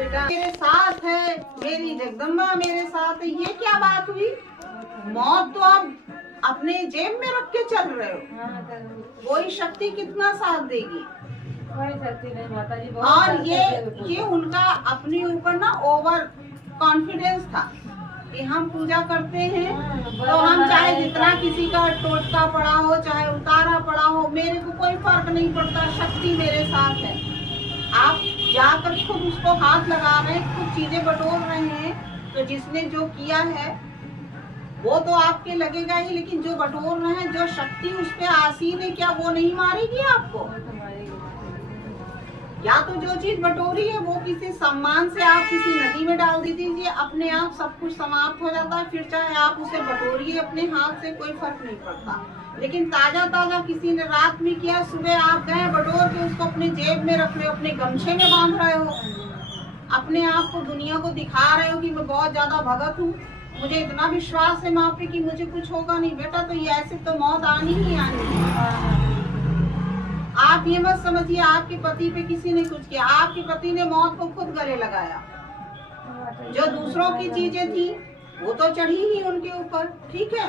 बेटा मेरे साथ है, मेरी जगदम्बा मेरे साथ है, ये क्या बात हुई? मौत तो आप अपने जेब में रख के चल रहे हो, कोई शक्ति कितना साथ देगी? कोई शक्ति नहीं माता जी। और ये उनका अपने ऊपर ना ओवर कॉन्फिडेंस था कि हम पूजा करते हैं तो हम चाहे जितना किसी का टोटका पड़ा हो, चाहे उतारा पड़ा हो, मेरे को कोई फर्क नहीं पड़ता, शक्ति मेरे साथ है। आप जाकर खुद उसको हाथ लगा रहे हैं, खुद चीजें बटोर रहे हैं, तो जिसने जो किया है वो तो आपके लगेगा ही, लेकिन जो बटोर रहे हैं, जो शक्ति उस पे आसीन है, क्या वो नहीं मारेगी आपको? या तो जो चीज बटोरी है वो किसी सम्मान से आप किसी नदी में डाल दीजिए, अपने आप सब कुछ समाप्त हो जाता है। फिर चाहे आप उसे बटोरिए अपने हाथ से, कोई फर्क नहीं पड़ता। लेकिन ताजा ताजा किसी ने रात में किया, सुबह आप गए बटोर के उसको अपने जेब में रख रहे हो, अपने गमछे में बांध रहे हो, अपने आप को दुनिया को दिखा रहे हो कि मैं बहुत ज्यादा भगत हूँ, मुझे इतना विश्वास है माँ पे कि मुझे कुछ होगा नहीं। बेटा तो ये ऐसे तो मौत आनी ही आनी है। आप ये मत समझिए आपके पति पे किसी ने कुछ किया, आपके पति ने मौत को खुद गले लगाया। जो दूसरों की चीजें थी वो तो चढ़ी ही उनके ऊपर, ठीक है,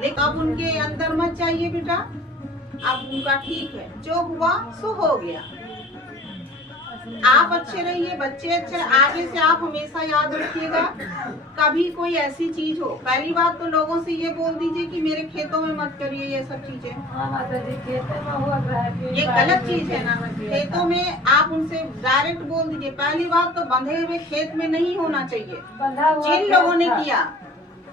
लेकिन अब उनके अंदर मत चाहिए बेटा, अब उनका ठीक है, जो हुआ सो हो गया। आप अच्छे रहिए, बच्चे अच्छे, आगे से आप हमेशा याद रखिएगा, कभी कोई ऐसी चीज हो, पहली बात तो लोगों से ये बोल दीजिए कि मेरे खेतों में मत करिए ये सब चीजें। ये गलत चीज है ना, खेतों में आप उनसे डायरेक्ट बोल दीजिए। पहली बात तो बंधे हुए खेत में नहीं होना चाहिए। जिन लोगों ने किया,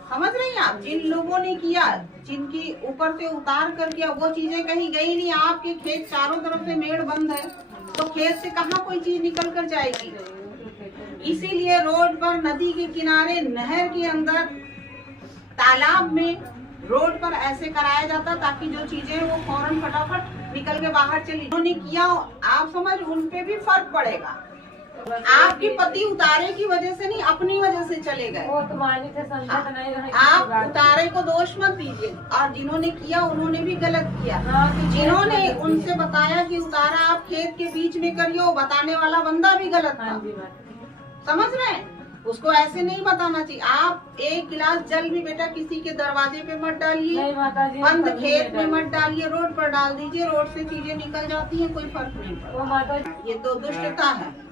समझ रही हैं आप, जिन लोगों ने किया, जिनकी ऊपर से उतार कर किया, वो चीजें कहीं गई नहीं। आपके खेत चारों तरफ से मेड़ बंद है, तो खेत से कहाँ कोई चीज निकल कर जाएगी? इसीलिए रोड पर, नदी के किनारे, नहर के अंदर, तालाब में, रोड पर ऐसे कराया जाता ताकि जो चीजें वो फौरन फटाफट निकल के बाहर चली। उन्होंने किया, आप समझ, उन पे भी फर्क पड़ेगा। आपके पति उतारे की वजह से नहीं, अपनी वजह से चले गए। आप उतारे को दोष मत दीजिए, और जिन्होंने किया उन्होंने भी गलत किया। जिन्होंने उनसे बताया कि उतारा आप खेत के बीच में करिए, वो बताने वाला बंदा भी गलत था। समझ रहे हैं? उसको ऐसे नहीं बताना चाहिए। आप एक गिलास जल भी बेटा किसी के दरवाजे पे मत डालिए, बंद खेत में मत डालिए, रोड पर डाल दीजिए, रोड से चीजें निकल जाती हैं, कोई फर्क नहीं पड़ता। ये तो दुष्टता है।